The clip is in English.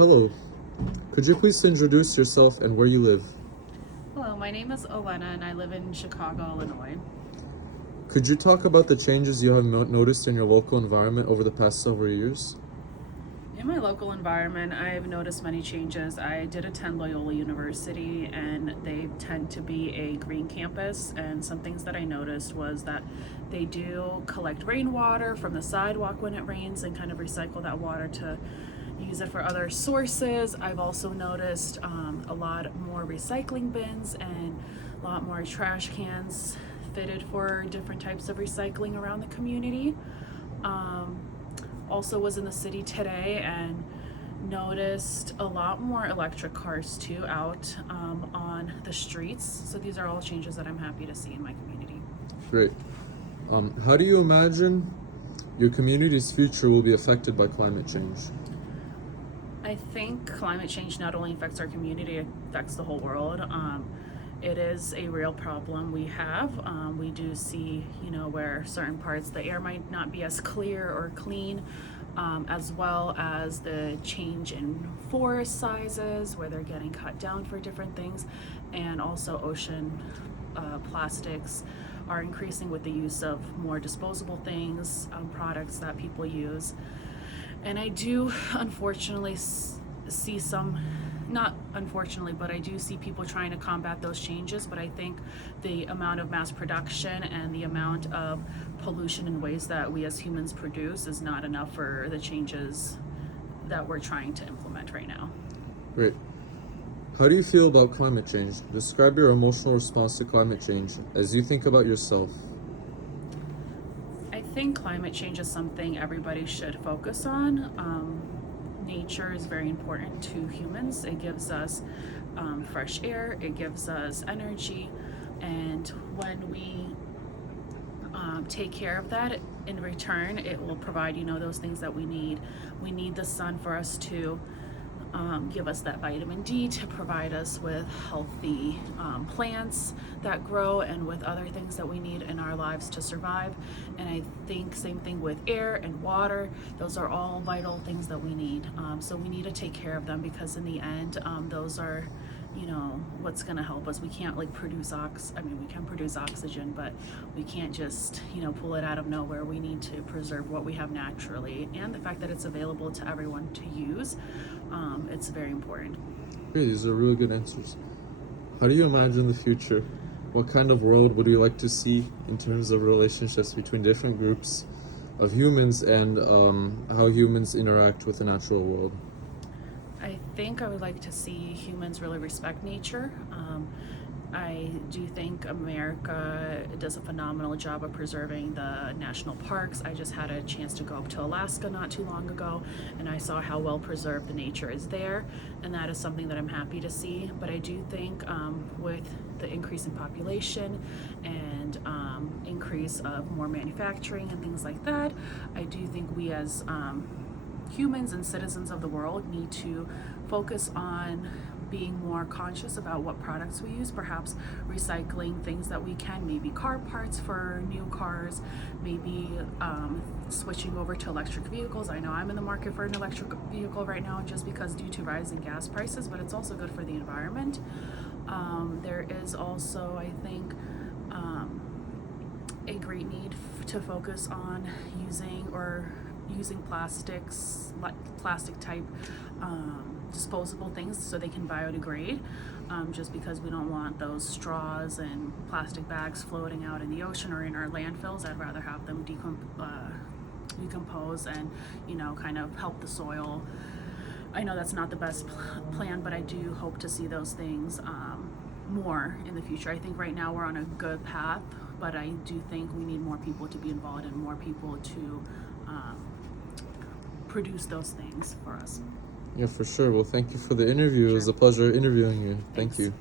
Hello. Could you please introduce yourself and where you live? Hello, my name is Elena and I live in Chicago, Illinois. Could you talk about the changes you have noticed in your local environment over the past several years? In my local environment, I've noticed many changes. I did attend Loyola University and they tend to be a green campus, and some things that I noticed was that they do collect rainwater from the sidewalk when it rains and kind of recycle that water to use it for other sources. I've also noticed a lot more recycling bins and a lot more trash cans fitted for different types of recycling around the community. Also was in the city today and noticed a lot more electric cars too out on the streets. So these are all changes that I'm happy to see in my community. Great. How do you imagine your community's future will be affected by climate change? I think climate change not only affects our community, it affects the whole world. It is a real problem we have. We do see, where certain parts, the air might not be as clear or clean, as well as the change in forest sizes, where they're getting cut down for different things, and also ocean plastics are increasing with the use of more disposable things, products that people use. And I do unfortunately see some, not unfortunately, but I do see people trying to combat those changes. But I think the amount of mass production and the amount of pollution and waste that we as humans produce is not enough for the changes that we're trying to implement right now. Great. How do you feel about climate change? Describe your emotional response to climate change as you think about yourself. I think climate change is something everybody should focus on. Nature is very important to humans. It gives us fresh air, it gives us energy, and when we take care of that, in return, it will provide, those things that we need. We need the sun for us to give us that vitamin D, to provide us with healthy plants that grow and with other things that we need in our lives to survive. And I think same thing with air and water. Those are all vital things that we need. So we need to take care of them, because in the end, those are what's going to help us. We can't produce we can produce oxygen, but we can't just pull it out of nowhere. We need to preserve what we have naturally, and the fact that it's available to everyone to use, it's very important. Great, these are really good answers. How do you imagine the future? What kind of world would you like to see in terms of relationships between different groups of humans, and how humans interact with the natural world? I think I would like to see humans really respect nature. I do think America does a phenomenal job of preserving the national parks. I just had a chance to go up to Alaska not too long ago, and I saw how well preserved the nature is there, and that is something that I'm happy to see. But I do think with the increase in population and increase of more manufacturing and things like that, I do think we as humans and citizens of the world need to focus on being more conscious about what products we use, perhaps recycling things that we can, maybe car parts for new cars, maybe switching over to electric vehicles. I know I'm in the market for an electric vehicle right now just because due to rising gas prices, but it's also good for the environment. There is also, I think, a great need to focus on using plastic type disposable things so they can biodegrade, just because we don't want those straws and plastic bags floating out in the ocean or in our landfills. I'd rather have them decompose and kind of help the soil. I know that's not the best plan, but I do hope to see those things more in the future. I think right now we're on a good path, but I do think we need more people to be involved and more people to produce those things for us. Yeah, for sure. Well, thank you for the interview. It was a pleasure interviewing you. Thank Thanks. you.